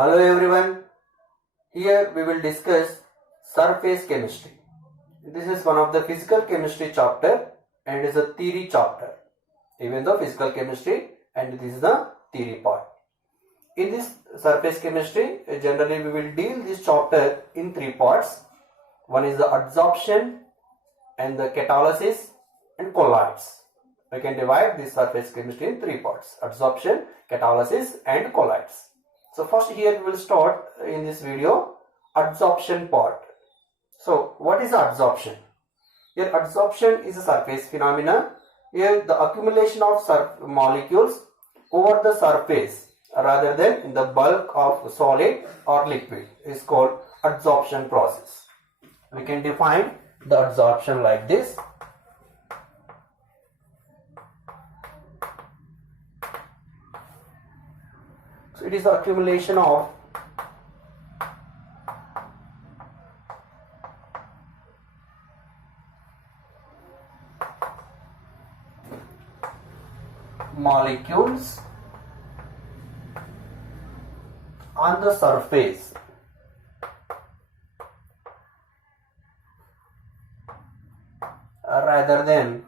Hello everyone, here we will discuss surface chemistry. This is one of the physical chemistry chapter and is a theory chapter. Even though physical chemistry and this is the theory part. In this surface chemistry, generally we will deal this chapter in three parts. One is the adsorption and the catalysis and colloids. We can divide this surface chemistry in three parts: adsorption, catalysis and colloids. So first here we will start in this video adsorption part. So what is adsorption? Here adsorption is a surface phenomena. Here the accumulation of molecules over the surface rather than in the bulk of solid or liquid is called adsorption process. We can define the adsorption like this. So it is the accumulation of molecules on the surface rather than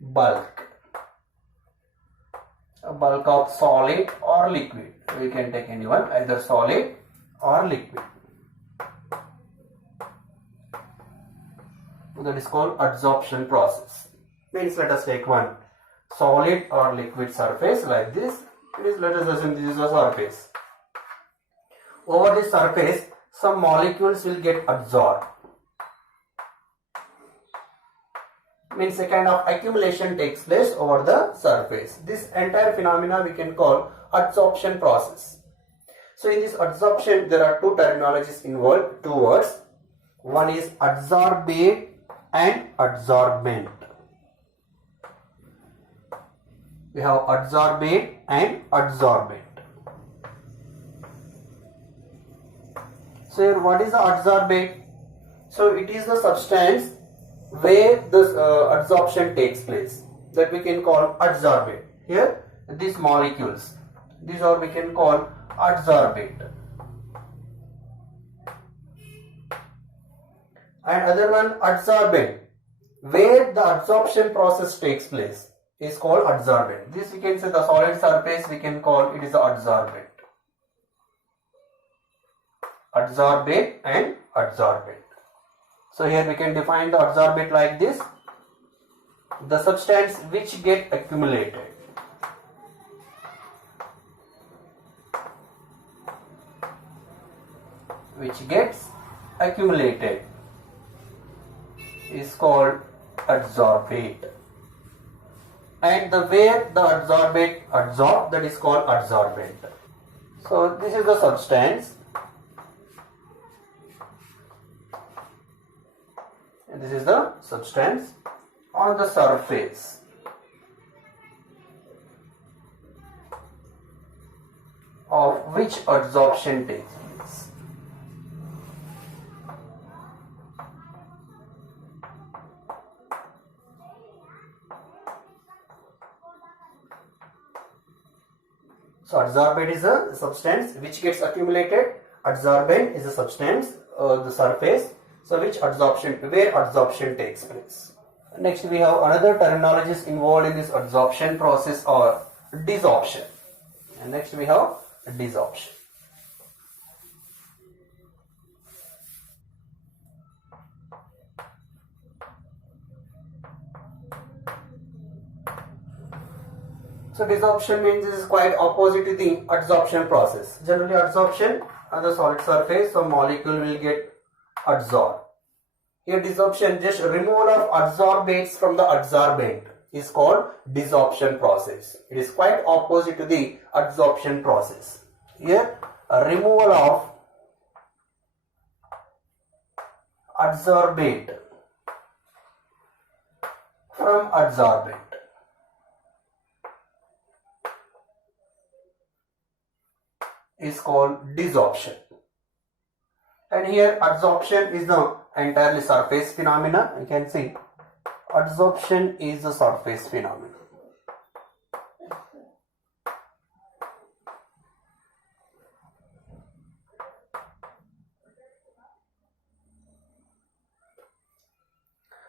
bulk of solid or liquid. We can take anyone, either solid or liquid. That is called adsorption process. Means let us take one solid or liquid surface like this. It is, let us assume this is a surface. Over this surface, some molecules will get absorbed. Means a kind of accumulation takes place over the surface. This entire phenomena we can call adsorption process. So in this adsorption, there are two terminologies involved, two words. One is adsorbate and adsorbent. We have adsorbate and adsorbent. So here what is the adsorbate? So it is the substance where this adsorption takes place, that we can call adsorbate. Here these molecules, these are we can call adsorbate. And other one adsorbent, where the adsorption process takes place, is called adsorbent. This we can say the solid surface we can call it is the adsorbent. Adsorbate and adsorbent. So here we can define the adsorbate like this: the substance which get accumulated. Which gets accumulated is called adsorbate. And the where the adsorbate adsorb, that is called adsorbent. So this is the substance. And this is the substance on the surface of which adsorption takes place. So adsorbate is a substance which gets accumulated. Adsorbent is a substance, the surface, so which adsorption, where adsorption takes place. Next we have another terminologies involved in this adsorption process or desorption. And next we have desorption. So desorption means this is quite opposite to the adsorption process. Generally adsorption on the solid surface, so molecule will get adsorbed. Here desorption, just removal of adsorbates from the adsorbent, is called desorption process. It is quite opposite to the adsorption process. Here a removal of adsorbate from adsorbent is called desorption. And here adsorption is the entirely surface phenomena. You can see adsorption is a surface phenomenon.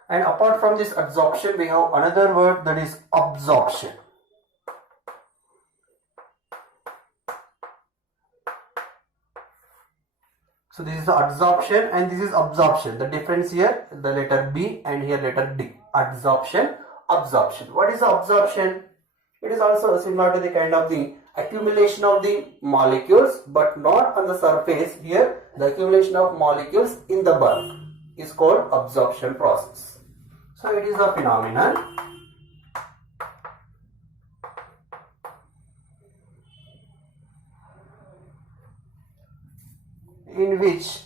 And apart from this adsorption, we have another word, that is absorption. So this is the adsorption and this is absorption. The difference here, the letter B and here letter D. Adsorption, absorption. What is absorption? It is also similar to the kind of the accumulation of the molecules, but not on the surface. Here the accumulation of molecules in the bulk is called absorption process. So it is a phenomenon in which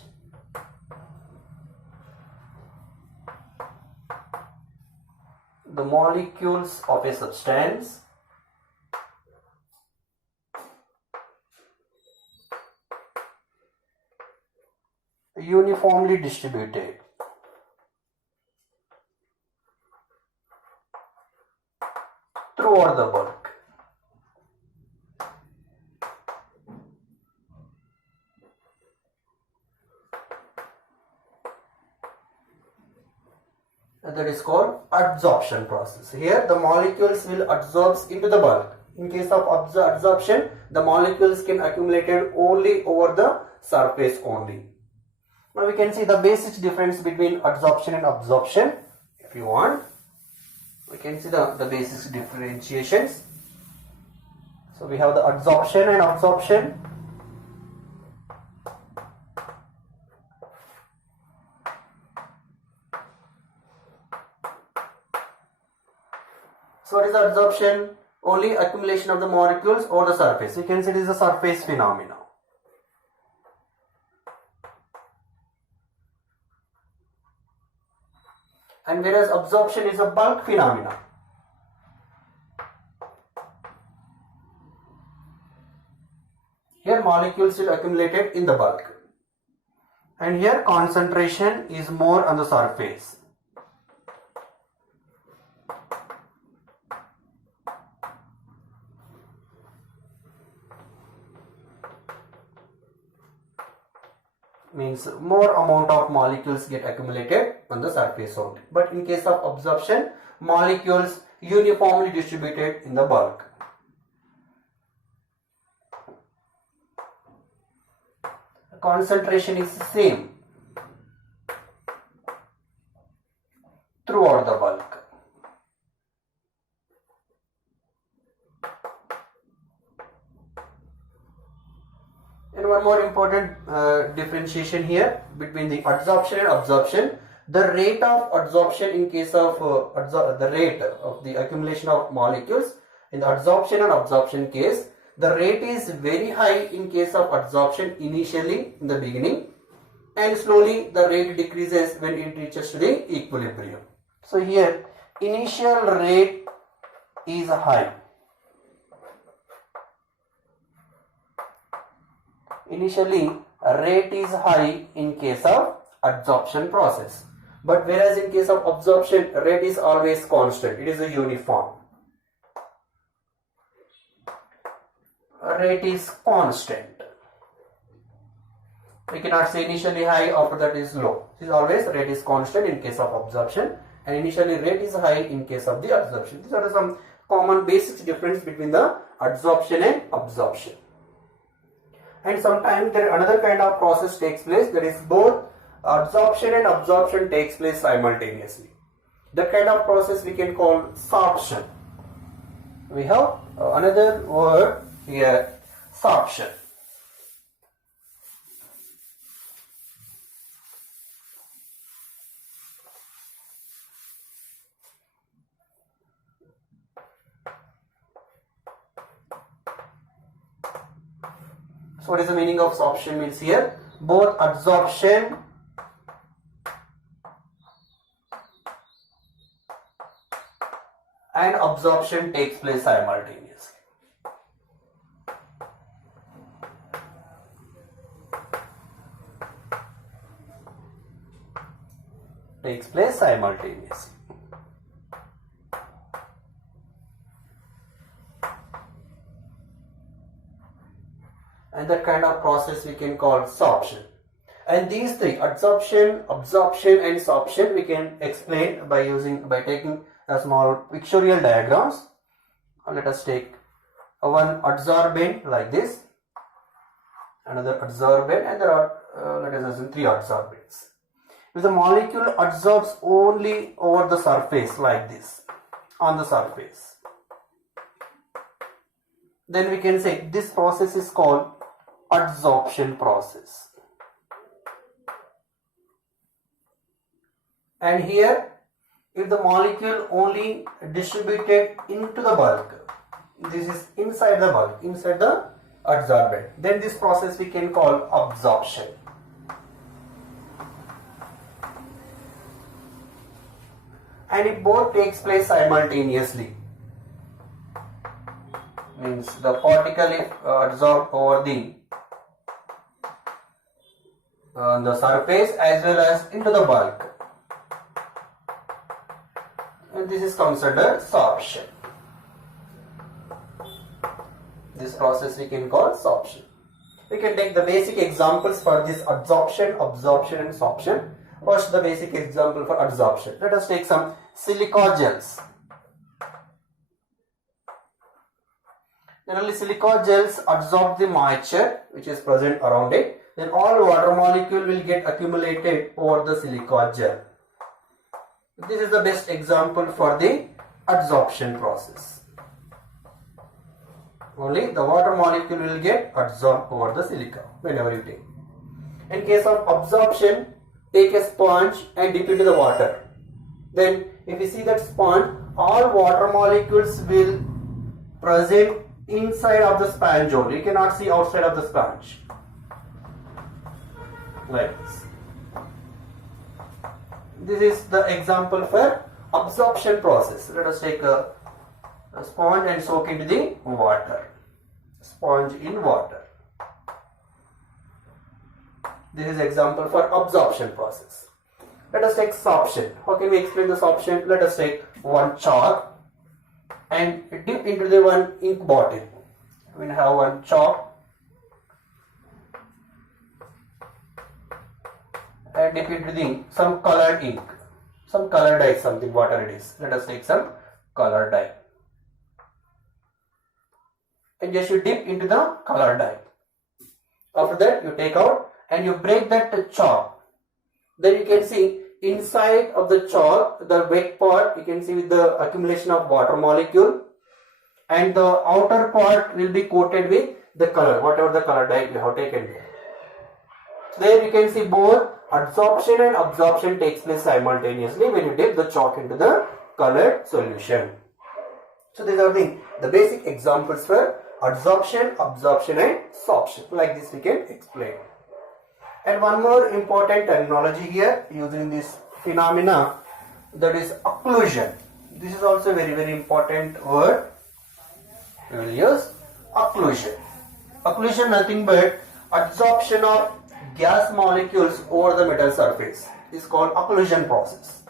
the molecules of a substance uniformly distributed throughout the bulk. That is called adsorption process. Here the molecules will adsorb into the bulk. In case of adsorption, the molecules can accumulated only over the surface only. Now we can see the basic difference between adsorption and absorption. If you want, we can see the basic differentiations. So we have the adsorption and absorption. So what is the adsorption? Only accumulation of the molecules over the surface. You can see this is a surface phenomena. And whereas absorption is a bulk phenomena. Here molecules will accumulated in the bulk. And here concentration is more on the surface. Means more amount of molecules get accumulated on the surface only. But in case of absorption, molecules uniformly distributed in the bulk. Concentration is the same throughout the bulk. And one more important differentiation here between the adsorption and absorption. The rate of adsorption in case of the rate of the accumulation of molecules in the adsorption and absorption case, the rate is very high in case of adsorption initially in the beginning, and slowly the rate decreases when it reaches to the equilibrium. So here initial rate is high. Initially rate is high in case of adsorption process, but whereas in case of absorption rate is always constant, it is a uniform. Rate is constant. We cannot say initially high, after that is low. It is always rate is constant in case of absorption, and initially rate is high in case of the adsorption. These are some common basic difference between the adsorption and absorption. And sometimes there another kind of process takes place, that is both adsorption and absorption takes place simultaneously. That kind of process we can call sorption. We have another word here, sorption. So what is the meaning of sorption? Means here both adsorption and absorption takes place simultaneously. Takes place simultaneously. And that kind of process we can call sorption. And these three, adsorption, absorption and sorption, we can explain by taking a small pictorial diagrams. Let us take one adsorbent like this, another adsorbent, and there are let us assume three adsorbents. If the molecule adsorbs only over the surface like this, on the surface, then we can say this process is called adsorption process. And here, if the molecule only distributed into the bulk, this is inside the bulk, inside the adsorbent, then this process we can call absorption. And if both takes place simultaneously, means the particle is adsorbed over the surface as well as into the bulk, and this is considered sorption. This process we can call sorption. We can take the basic examples for this adsorption, absorption and sorption. First, the basic example for adsorption. Let us take some silica gels. Generally, silica gels absorb the moisture which is present around it. Then all water molecule will get accumulated over the silica gel. This is the best example for the adsorption process. Only the water molecule will get adsorbed over the silica whenever you take. In case of absorption, take a sponge and dip into the water. Then if you see that sponge, all water molecules will present inside of the sponge only. You cannot see outside of the sponge. Like this. This is the example for absorption process. Let us take a sponge and soak into the water. Sponge in water. This is example for absorption process. Let us take sorption. How can we explain the sorption? Let us take one chalk and dip into the one ink bottle. We have one chalk and dip into some colored ink, some color dye, something, whatever it is. Let us take some color dye. And just you dip into the color dye. After that, you take out and you break that chalk. Then you can see inside of the chalk, the wet part, you can see with the accumulation of water molecule, and the outer part will be coated with the color, whatever the color dye you have taken there. So there you can see both adsorption and absorption takes place simultaneously when you dip the chalk into the colored solution. So these are the basic examples for adsorption, absorption and sorption. Like this we can explain. And one more important terminology here using this phenomena, that is occlusion. This is also a very, very important word. We will use occlusion. Occlusion nothing but adsorption of gas molecules over the metal surface. This is called occlusion process.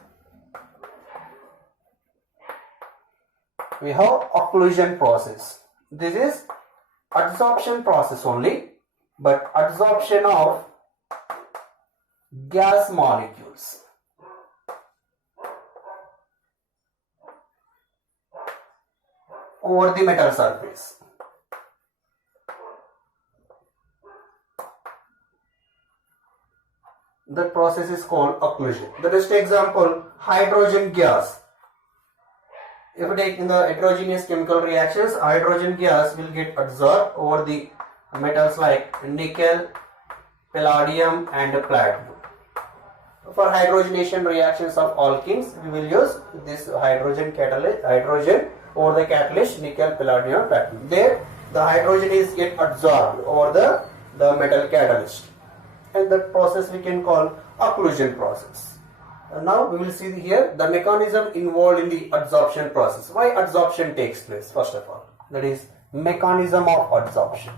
We have occlusion process. This is adsorption process only, but adsorption of gas molecules. Over the metal surface. That process is called occlusion. The best example, hydrogen gas. If you take in the heterogeneous chemical reactions, hydrogen gas will get adsorbed over the metals like nickel, palladium and platinum. For hydrogenation reactions of alkenes, we will use this hydrogen over the catalyst nickel, palladium, platinum. There the hydrogen is get adsorbed over the metal catalyst, and that process we can call occlusion process. Now we will see here the mechanism involved in the adsorption process. Why adsorption takes place, first of all, that is mechanism of adsorption.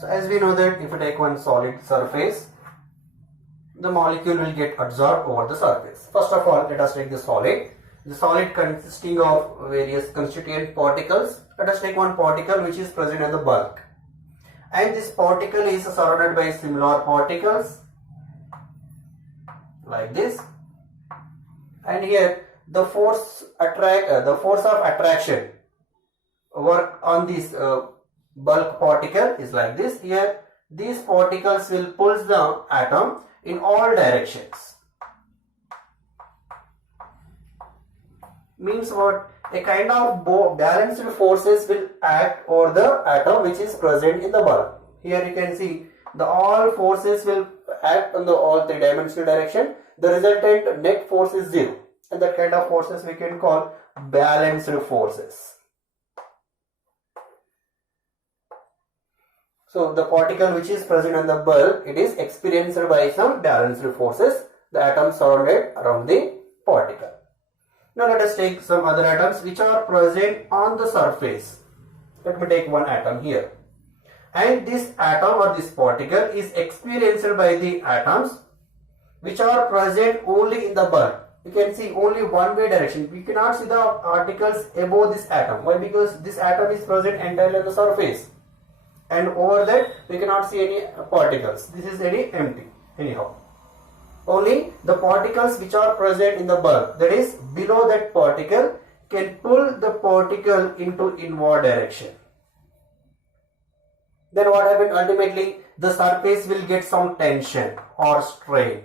So as we know that if you take one solid surface, the molecule will get absorbed over the surface. First of all, let us take the solid. The solid consisting of various constituent particles. Let us take one particle which is present in the bulk. And this particle is surrounded by similar particles like this. And here the force of attraction work on this bulk particle is like this. Here these particles will pull the atom in all directions. Means what? A kind of balanced forces will act over the atom which is present in the bulk. Here you can see the all forces will act on the all three-dimensional direction. The resultant net force is 0, and that kind of forces we can call balanced forces. So the particle which is present in the bulk, it is experienced by some balanced forces. The atoms surrounded around the particle. Now let us take some other atoms which are present on the surface. Let me take one atom here. And this atom or this particle is experienced by the atoms which are present only in the bulk. You can see only one way direction. We cannot see the particles above this atom. Why? Because this atom is present entirely on the surface. And over that we cannot see any particles. This is any empty anyhow. Only the particles which are present in the bulk, that is below that particle, can pull the particle into inward direction. Then what happens? Ultimately the surface will get some tension or strain.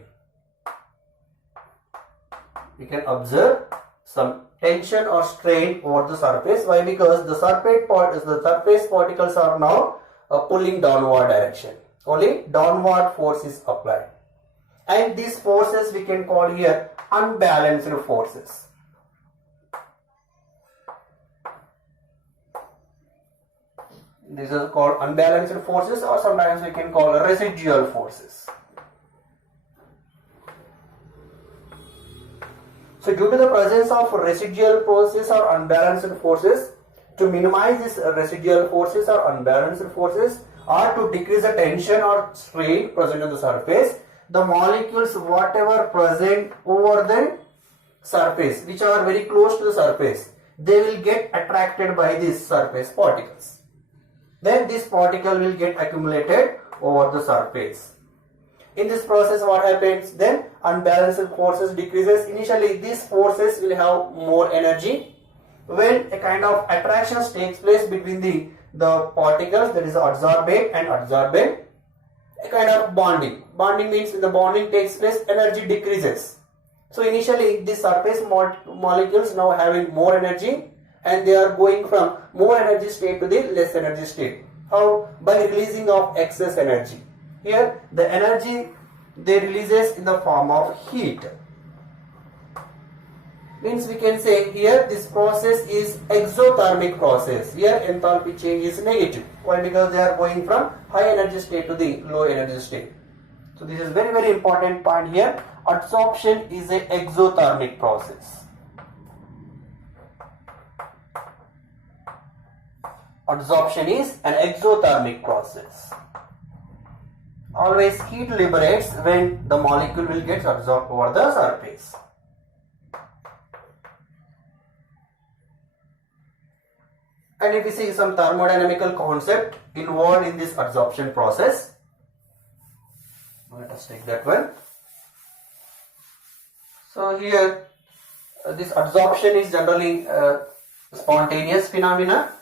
We can observe some tension or strain over the surface. Why? Because the surface particles are now pulling downward direction. Only downward force is applied. And these forces we can call here unbalanced forces. These are called unbalanced forces, or sometimes we can call residual forces. So due to the presence of residual forces or unbalanced forces, to minimize these residual forces or unbalanced forces, or to decrease the tension or strain present on the surface, the molecules whatever present over the surface, which are very close to the surface, they will get attracted by these surface particles. Then this particle will get accumulated over the surface. In this process what happens? Then unbalanced forces decreases. Initially these forces will have more energy. When a kind of attraction takes place between the particles, that is adsorbate and adsorbent, a kind of bonding. Bonding means when the bonding takes place, energy decreases. So initially the surface molecules now having more energy, and they are going from more energy state to the less energy state. How? By releasing of excess energy. Here the energy they releases in the form of heat. Means we can say here this process is exothermic process. Here enthalpy change is negative. Why? Because they are going from high energy state to the low energy state. So this is very, very important point here. Adsorption is an exothermic process. Adsorption is an exothermic process. Always heat liberates when the molecule will get absorbed over the surface. And if we see some thermodynamical concept involved in this adsorption process, let us take that one. So here this adsorption is generally spontaneous phenomena.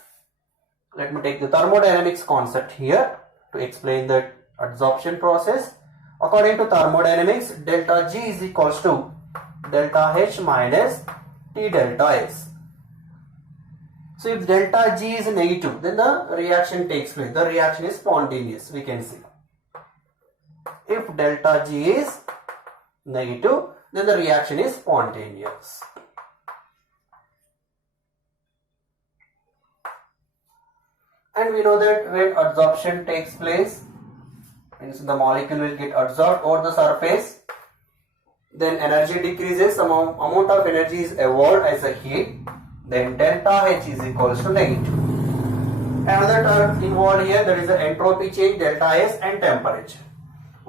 Let me take the thermodynamics concept here to explain that adsorption process. According to thermodynamics, delta G is equals to delta H minus T delta S. So if delta G is negative, then the reaction takes place. The reaction is spontaneous, we can see. If delta G is negative, then the reaction is spontaneous. And we know that when adsorption takes place, means the molecule will get adsorbed over the surface, then energy decreases, amount of energy is evolved as a heat, then delta H is equals to negative. Another term involved here, there is an entropy change, delta S, and temperature.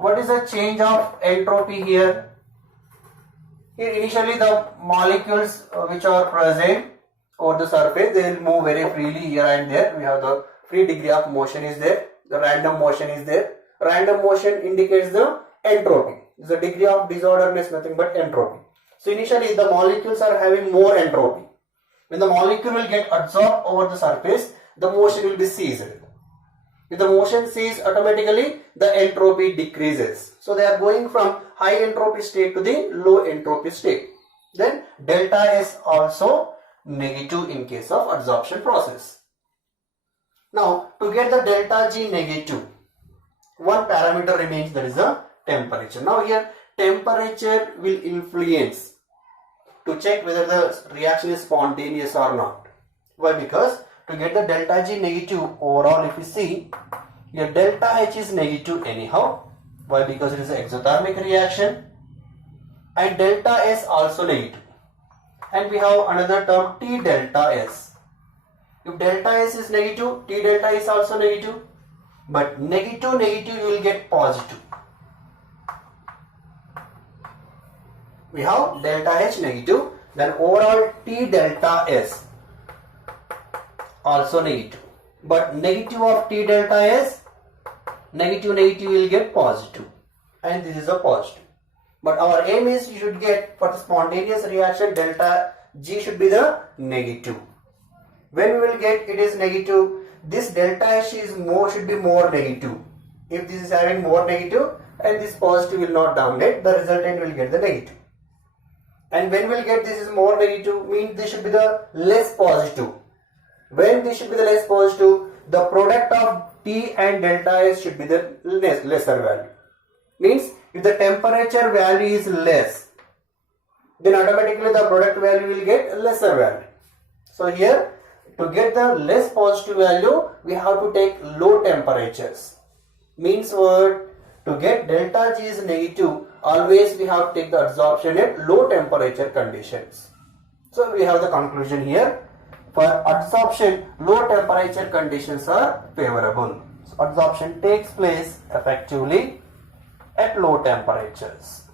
what is the change of entropy here? Here initially the molecules which are present over the surface, they will move very freely here and there. We have the free degree of motion is there, the random motion is there. Random motion indicates the entropy. The degree of disorderliness, nothing but entropy. So initially the molecules are having more entropy. When the molecule will get absorbed over the surface, the motion will be ceased. If the motion ceases, automatically the entropy decreases. So they are going from high entropy state to the low entropy state. Then delta S also negative in case of adsorption process. Now to get the delta G negative, one parameter remains, that is the temperature. Now here temperature will influence to check whether the reaction is spontaneous or not. Why? Because to get the delta G negative overall, if you see here delta H is negative anyhow. Why? Because it is an exothermic reaction, and delta S also negative. And we have another term T delta S. If delta S is negative, T delta is also negative. But negative you will get positive. We have delta H negative, then overall T delta S also negative. But negative of T delta S, negative will get positive, and this is a positive. But our aim is you should get, for the spontaneous reaction, delta G should be the negative. When we will get it is negative, this delta H is should be more negative. If this is having more negative and this positive will not dominate, the resultant will get the negative. And when we will get this is more negative, means this should be the less positive. When this should be the less positive, the product of T and delta S should be the lesser value. Means if the temperature value is less, then automatically the product value will get lesser value. So here, to get the less positive value, we have to take low temperatures. Means what? To get delta G is negative, always we have to take the adsorption at low temperature conditions. So we have the conclusion here. For adsorption, low temperature conditions are favorable. So adsorption takes place effectively at low temperatures.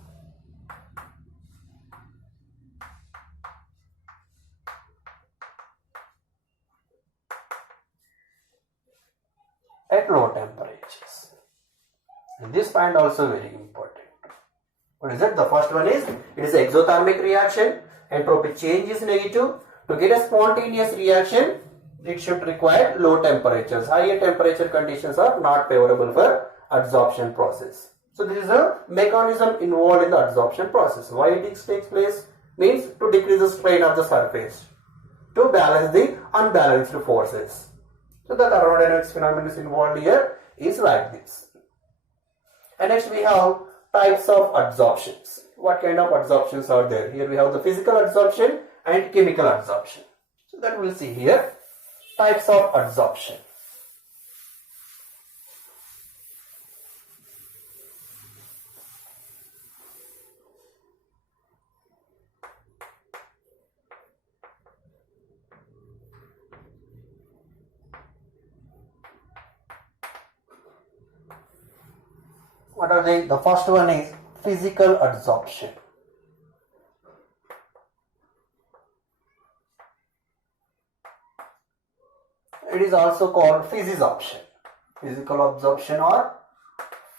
At low temperatures. And this point also very important. What is it? The first one is, it is an exothermic reaction. Entropy change is negative. To get a spontaneous reaction, it should require low temperatures. Higher temperature conditions are not favorable for adsorption process. So this is a mechanism involved in the adsorption process. Why it takes place? Means to decrease the strain of the surface, to balance the unbalanced forces. So the thermodynamics phenomenon is involved here is like this. And next we have types of adsorptions. What kind of adsorptions are there? Here we have the physical adsorption and chemical adsorption. So that we'll see here. Types of adsorption. What are they? The first one is physical adsorption. It is also called physisorption. Physical absorption or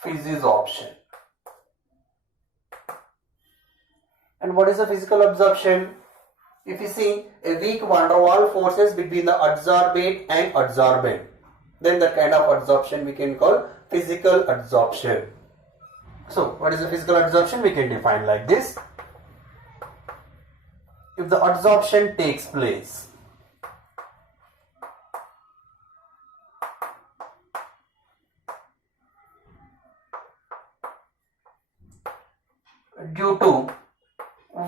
physisorption. And what is the physical absorption? If you see a weak van der Waals forces between the adsorbate and adsorbent, then that kind of adsorption we can call physical adsorption. So what is the physical adsorption? We can define like this. If the adsorption takes place due to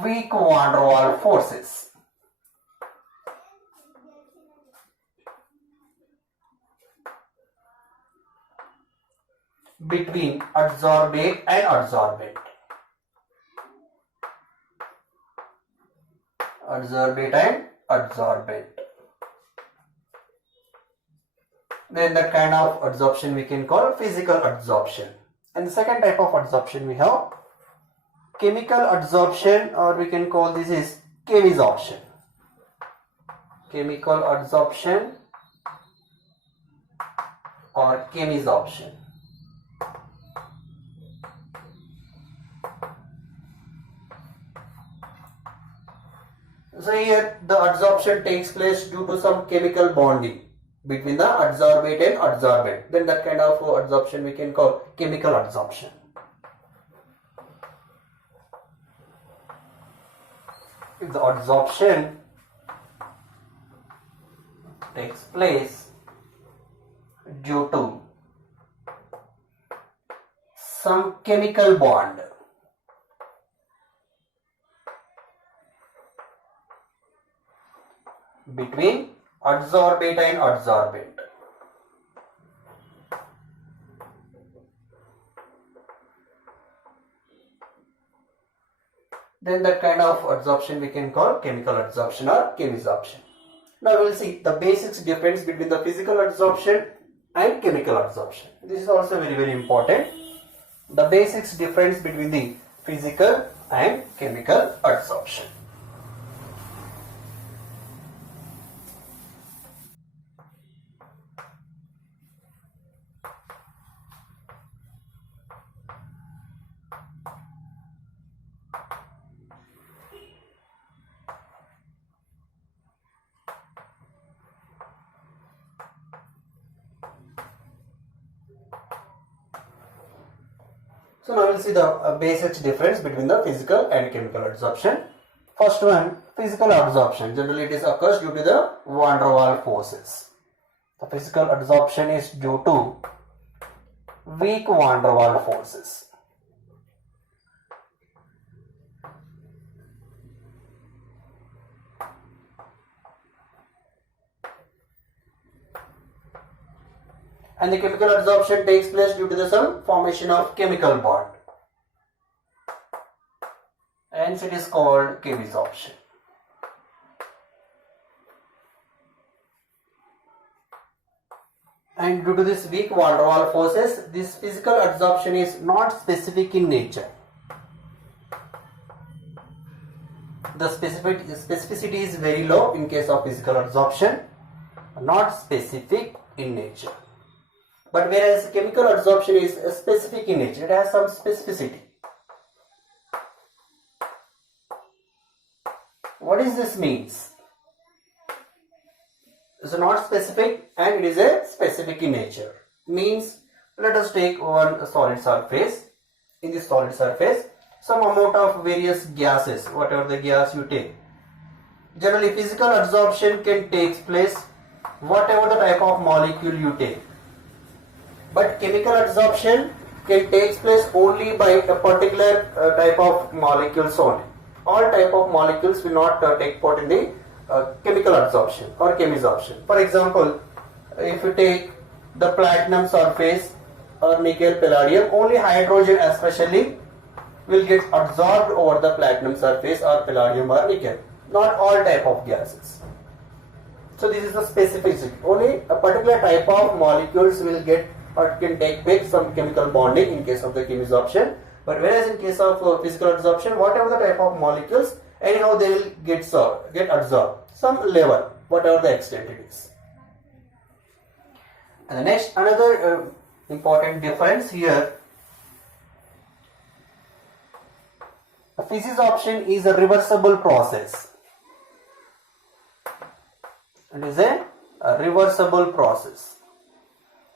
weak van der Waals forces, between adsorbate and adsorbent. Adsorbate and adsorbent. Then that kind of adsorption we can call physical adsorption. And the second type of adsorption we have chemical adsorption, or we can call this is chemisorption. Chemical adsorption or chemisorption. So here the adsorption takes place due to some chemical bonding between the adsorbate and adsorbent. Then that kind of adsorption we can call chemical adsorption. If the adsorption takes place due to some chemical bond between adsorbate and adsorbent, then that kind of adsorption we can call chemical adsorption or chemisorption. Now we will see the basics difference between the physical adsorption and chemical adsorption. This is also very important. The basics difference between the physical and chemical adsorption. So now we will see the basic difference between the physical and chemical adsorption. First one, physical adsorption. Generally it is occurs due to the van der Waals forces. The physical adsorption is due to weak van der Waals forces. And the chemical adsorption takes place due to the some formation of chemical bond. Hence it is called chemisorption. And due to this weak van der Waals forces, this physical adsorption is not specific in nature. The specificity is very low in case of physical adsorption, not specific in nature. But whereas chemical adsorption is specific in nature, it has some specificity. What does this means? It's not specific and it is a specific in nature. Means, let us take one solid surface. In this solid surface, some amount of various gases, whatever the gas you take. Generally, physical adsorption can take place whatever the type of molecule you take. But chemical adsorption can take place only by a particular type of molecules only. All type of molecules will not take part in the chemical adsorption or chemisorption. For example, if you take the platinum surface or nickel palladium, only hydrogen especially will get absorbed over the platinum surface or palladium or nickel. Not all type of gases. So this is the specificity. Only a particular type of molecules will get or can take place some chemical bonding in case of the chemisorption. But whereas in case of physical adsorption, whatever the type of molecules, anyhow they will get absorbed some level, whatever the extent it is. And the next, another important difference here, a physisorption is a reversible process. It is a reversible process.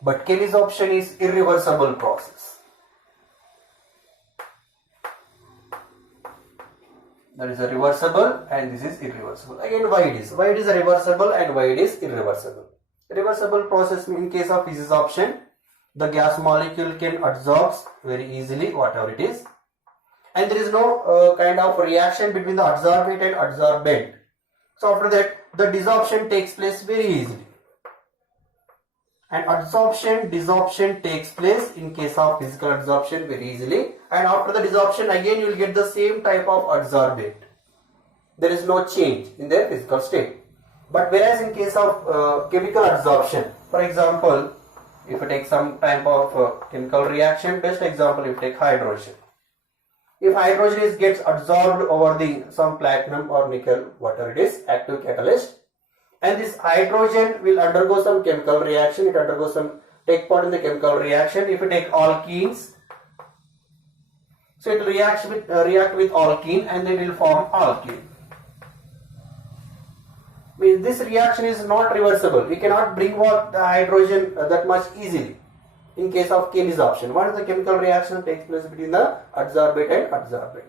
But chemisorption is irreversible process. That is a reversible and this is irreversible. Again, why it is? Why it is a reversible and why it is irreversible? Reversible process in case of physisorption, the gas molecule can adsorb very easily whatever it is. And there is no kind of reaction between the adsorbate and adsorbent. So after that, the desorption takes place very easily. And desorption takes place in case of physical adsorption very easily. And after the desorption, again you will get the same type of adsorbate. There is no change in their physical state. But whereas in case of chemical adsorption, for example, If you take some type of chemical reaction, best example, if you take hydrogen. If hydrogen gets absorbed over the some platinum or nickel, whatever it is, active catalyst, and this hydrogen will undergo some chemical reaction. It undergoes some, take part in the chemical reaction. If you take alkenes, so it will react with alkene and they will form alkene. This reaction is not reversible. We cannot bring out the hydrogen that much easily in case of chemisorption. What is the chemical reaction takes place between the adsorbate and adsorbent?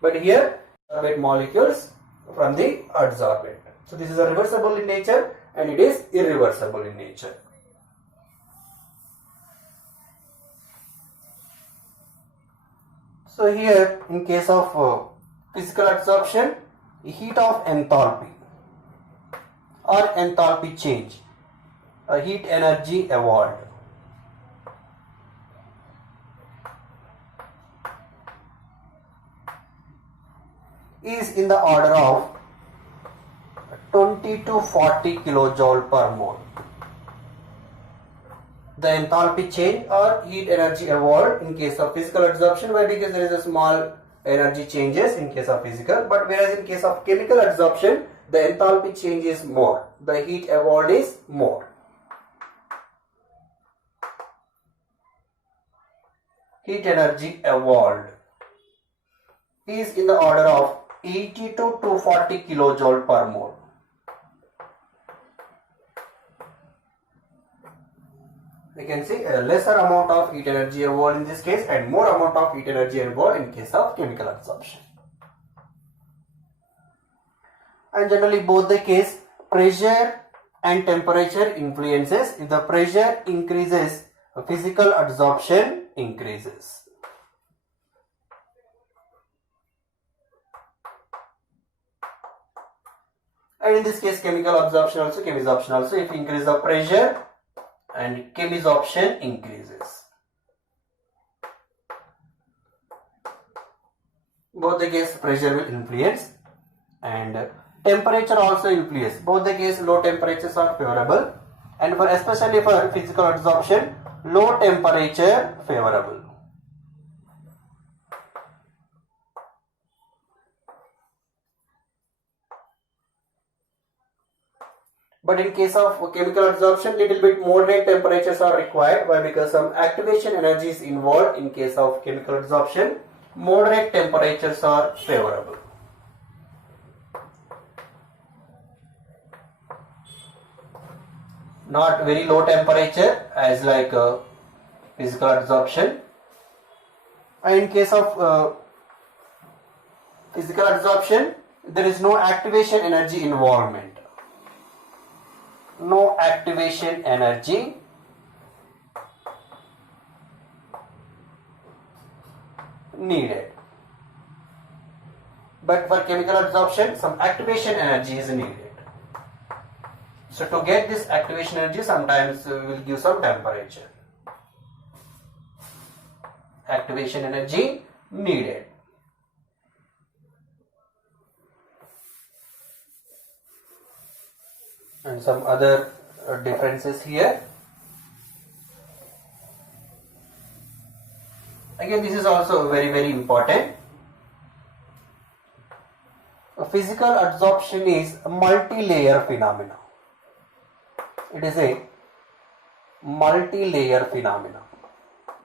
But here, adsorbate molecules from the adsorbent. So this is a reversible in nature and it is irreversible in nature. So here, in case of physical adsorption, heat of enthalpy or enthalpy change, heat energy evolved. Is in the order of 20 to 40 kilojoule per mole. The enthalpy change or heat energy evolved in case of physical adsorption, why? Because there is a small energy changes in case of physical, but whereas in case of chemical adsorption, the enthalpy change is more, the heat evolved is more. Heat energy evolved is in the order of 80 to 240 kilojoule per mole. We can see a lesser amount of heat energy evolved in this case and more amount of heat energy evolved in case of chemical adsorption. And generally both the case, pressure and temperature influences. If the pressure increases, physical adsorption increases. And in this case, chemical absorption also, chemisorption also, if you increase the pressure and chemisorption increases. Both the case pressure will influence and temperature also influence. Both the case low temperatures are favorable, and for especially for physical adsorption, low temperature favorable. But in case of chemical adsorption, little bit moderate temperatures are required. Why? Because some activation energy is involved in case of chemical adsorption. Moderate temperatures are favorable. Not very low temperature as like physical adsorption. And in case of physical adsorption, there is no activation energy involvement. No activation energy needed. But for chemical adsorption, some activation energy is needed. So to get this activation energy, sometimes we will give some temperature. Activation energy needed. And some other differences here. Again, this is also very important. A physical adsorption is a multi-layer phenomena. It is a multi-layer phenomena.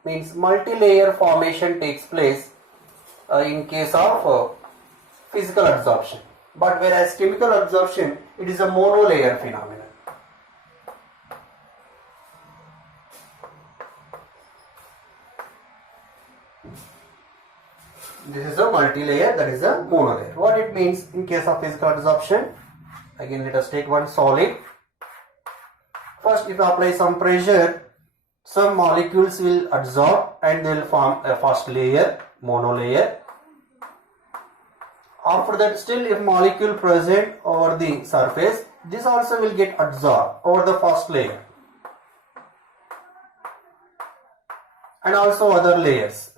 Means multi-layer formation takes place in case of physical adsorption. But whereas chemical adsorption, it is a monolayer phenomenon. This is a multi-layer, that is a monolayer. What it means in case of physical adsorption? Again, let us take one solid. First, if you apply some pressure, some molecules will adsorb and they will form a first layer, monolayer. After that, still if molecule present over the surface, this also will get adsorbed over the first layer. And also other layers.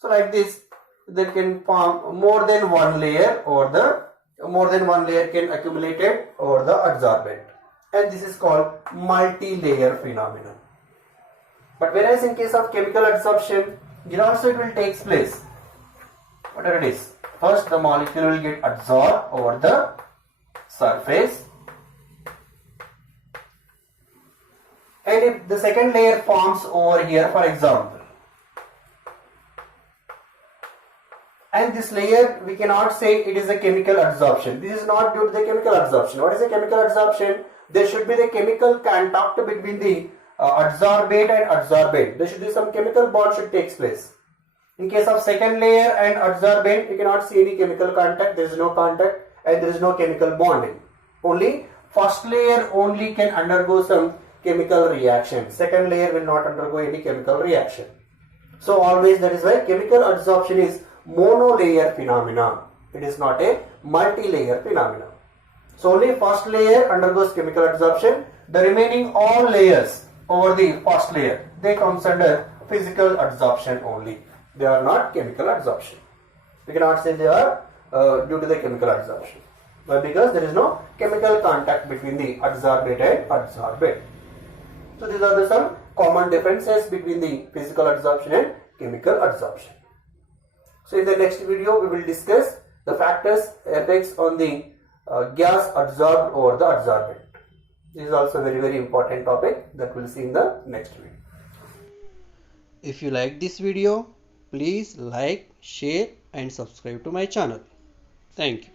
So like this, they can form more than one layer, or more than one layer can accumulate over the adsorbent. And this is called multi-layer phenomenon. But whereas in case of chemical adsorption, it also will take place. Whatever it is, first the molecule will get adsorbed over the surface, and if the second layer forms over here, for example, and this layer we cannot say it is a chemical adsorption. This is not due to the chemical adsorption. What is a chemical adsorption? There should be the chemical contact between the adsorbate and adsorbate. There should be some chemical bond should take place. In case of second layer and adsorbate, you cannot see any chemical contact. There is no contact and there is no chemical bonding. Only first layer only can undergo some chemical reaction. Second layer will not undergo any chemical reaction. So always that is why chemical adsorption is monolayer phenomena. It is not a multi-layer phenomena. So only first layer undergoes chemical adsorption. The remaining all layers over the first layer, they comes under physical adsorption only. They are not chemical adsorption. We cannot say they are due to the chemical adsorption. Why? Because there is no chemical contact between the adsorbate and adsorbate. So these are the some common differences between the physical adsorption and chemical adsorption. So in the next video we will discuss the factors effects on the gas adsorbed over the adsorbent. This is also very important topic that we will see in the next video. If you like this video, please like, share and subscribe to my channel. Thank you.